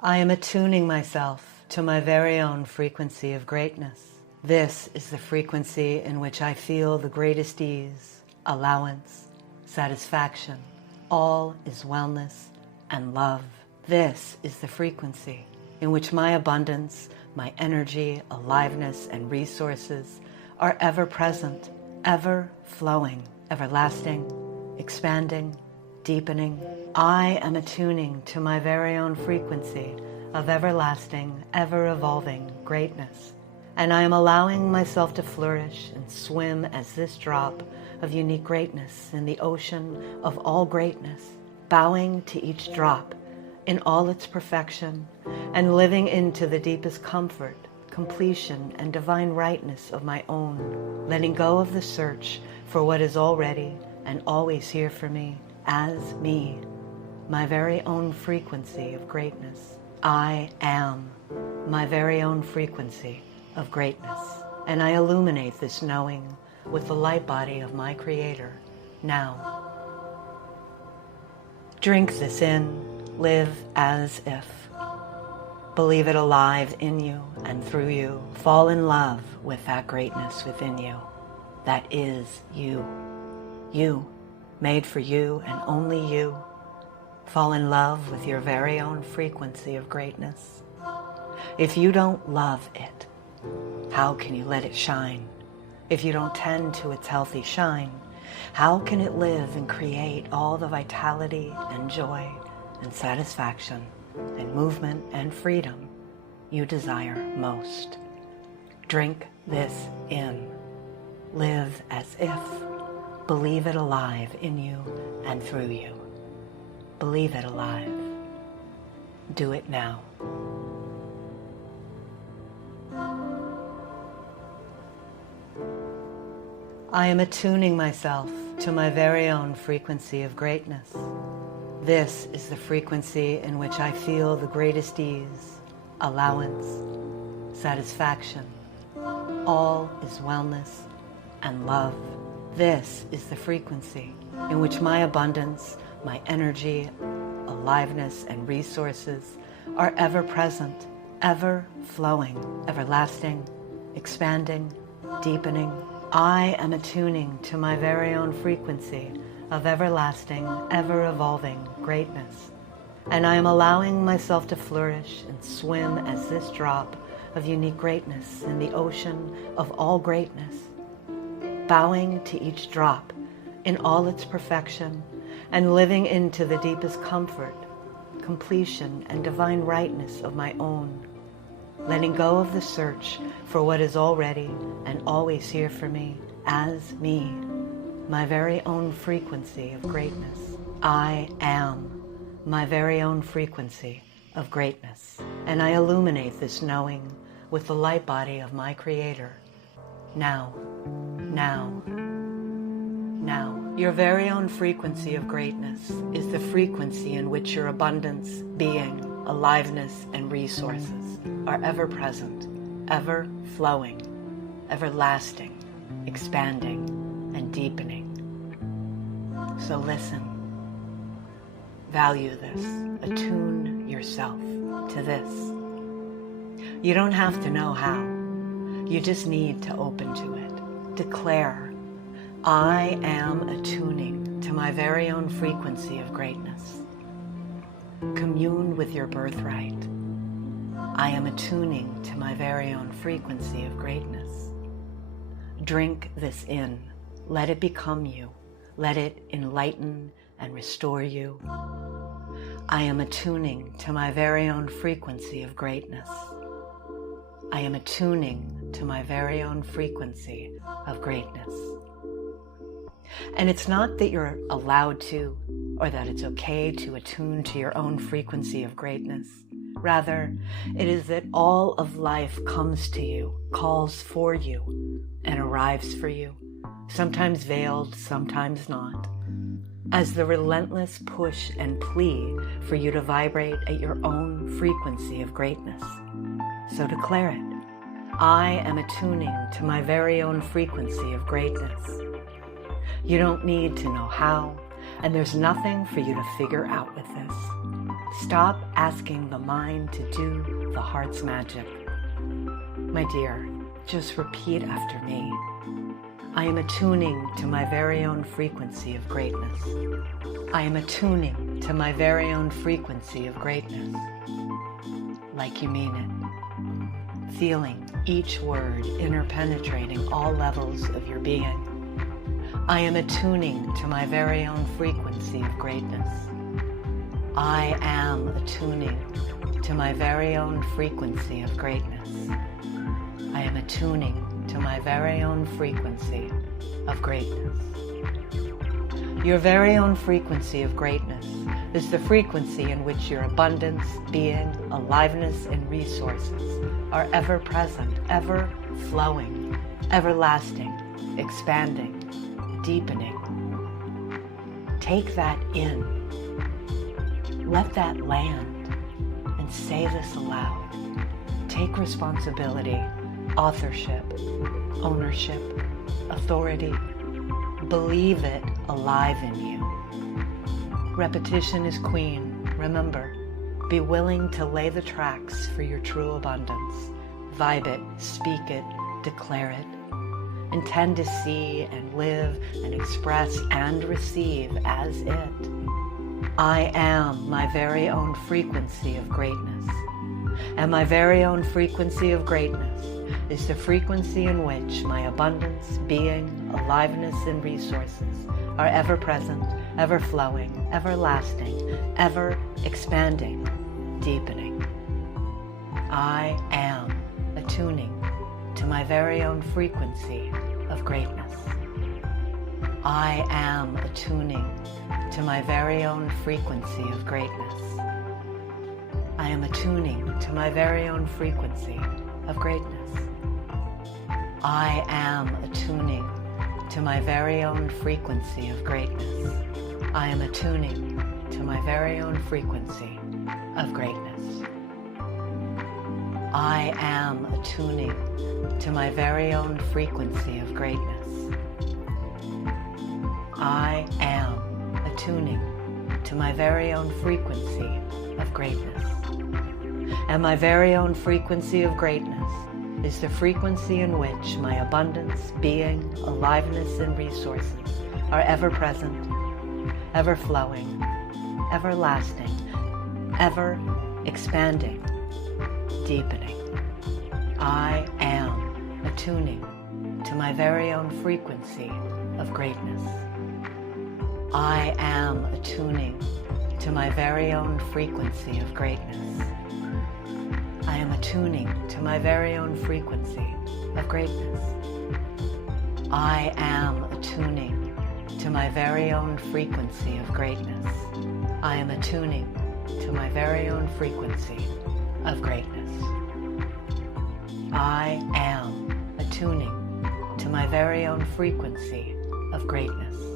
I am attuning myself to my very own frequency of greatness. This is the frequency in which I feel the greatest ease, allowance, satisfaction. All is wellness and love. This is the frequency in which my abundance, my energy, aliveness, and resources are ever present, ever flowing, everlasting, expanding, deepening. I am attuning to my very own frequency of everlasting, ever-evolving greatness. And I am allowing myself to flourish and swim as this drop of unique greatness in the ocean of all greatness, bowing to each drop in all its perfection and living into the deepest comfort, completion, and divine rightness of my own, letting go of the search for what is already and always here for me as me, my very own frequency of greatness. I am my very own frequency of greatness, and I illuminate this knowing with the light body of my Creator now. Drink this in, live as if. Believe it alive in you and through you. Fall in love with that greatness within you. That is you. You, made for you and only you. Fall in love with your very own frequency of greatness. If you don't love it, how can you let it shine? If you don't tend to its healthy shine, how can it live and create all the vitality and joy and satisfaction and movement and freedom you desire most? Drink this in. Live as if. Believe it alive in you and through you. Believe it alive. Do it now. I am attuning myself to my very own frequency of greatness. This is the frequency in which I feel the greatest ease, allowance, satisfaction. All is wellness and love. This is the frequency in which my abundance, my energy, aliveness, and resources are ever present, ever flowing, everlasting, expanding, deepening. I am attuning to my very own frequency of everlasting, ever-evolving greatness. And I am allowing myself to flourish and swim as this drop of unique greatness in the ocean of all greatness, bowing to each drop in all its perfection and living into the deepest comfort, completion, and divine rightness of my own, letting go of the search for what is already and always here for me as me, my very own frequency of greatness. I am my very own frequency of greatness, and I illuminate this knowing with the light body of my Creator now, now, now. Your very own frequency of greatness is the frequency in which your abundance, being, aliveness, and resources are ever present, ever flowing, everlasting, expanding, and deepening. So listen, value this, attune yourself to this. You don't have to know how, you just need to open to it. Declare, I am attuning to my very own frequency of greatness. Commune with your birthright. I am attuning to my very own frequency of greatness. Drink this in. Let it become you. Let it enlighten and restore you. I am attuning to my very own frequency of greatness. I am attuning to my very own frequency of greatness. And it's not that you're allowed to, or that it's okay to attune to your own frequency of greatness. Rather, it is that all of life comes to you, calls for you, and arrives for you, sometimes veiled, sometimes not, as the relentless push and plea for you to vibrate at your own frequency of greatness. So declare it. I am attuning to my very own frequency of greatness. You don't need to know how, and there's nothing for you to figure out with this. Stop asking the mind to do the heart's magic. My dear, just repeat after me. I am attuning to my very own frequency of greatness. I am attuning to my very own frequency of greatness. Like you mean it. Feeling each word interpenetrating all levels of your being. I am attuning to my very own frequency of greatness. I am attuning to my very own frequency of greatness. I am attuning to my very own frequency of greatness. Your very own frequency of greatness is the frequency in which your abundance, being, aliveness, and resources are ever present, ever flowing, everlasting, expanding, deepening. Take that in. Let that land and say this aloud. Take responsibility, authorship, ownership, authority. Believe it alive in you. Repetition is queen. Remember, be willing to lay the tracks for your true abundance. Vibe it, speak it, declare it. Intend to see and live and express and receive as it. I am my very own frequency of greatness. And my very own frequency of greatness is the frequency in which my abundance, being, aliveness, and resources are ever present, ever flowing, everlasting, ever expanding, deepening. I am attuning to my very own frequency of greatness. I am attuning to my very own frequency of greatness. I am attuning to my very own frequency of greatness. I am attuning to my very own frequency of greatness. I am attuning to my very own frequency of greatness. I am attuning to my very own frequency of greatness. I am attuning to my very own frequency of greatness. And my very own frequency of greatness is the frequency in which my abundance, being, aliveness, and resources are ever present, ever flowing, everlasting, ever expanding, deepening. I am attuning to my very own frequency of greatness. I am attuning to my very own frequency of greatness. I am attuning to my very own frequency of greatness. I am attuning to my very own frequency of greatness. I am attuning to my very own frequency of greatness. I am attuning to my very own frequency of greatness.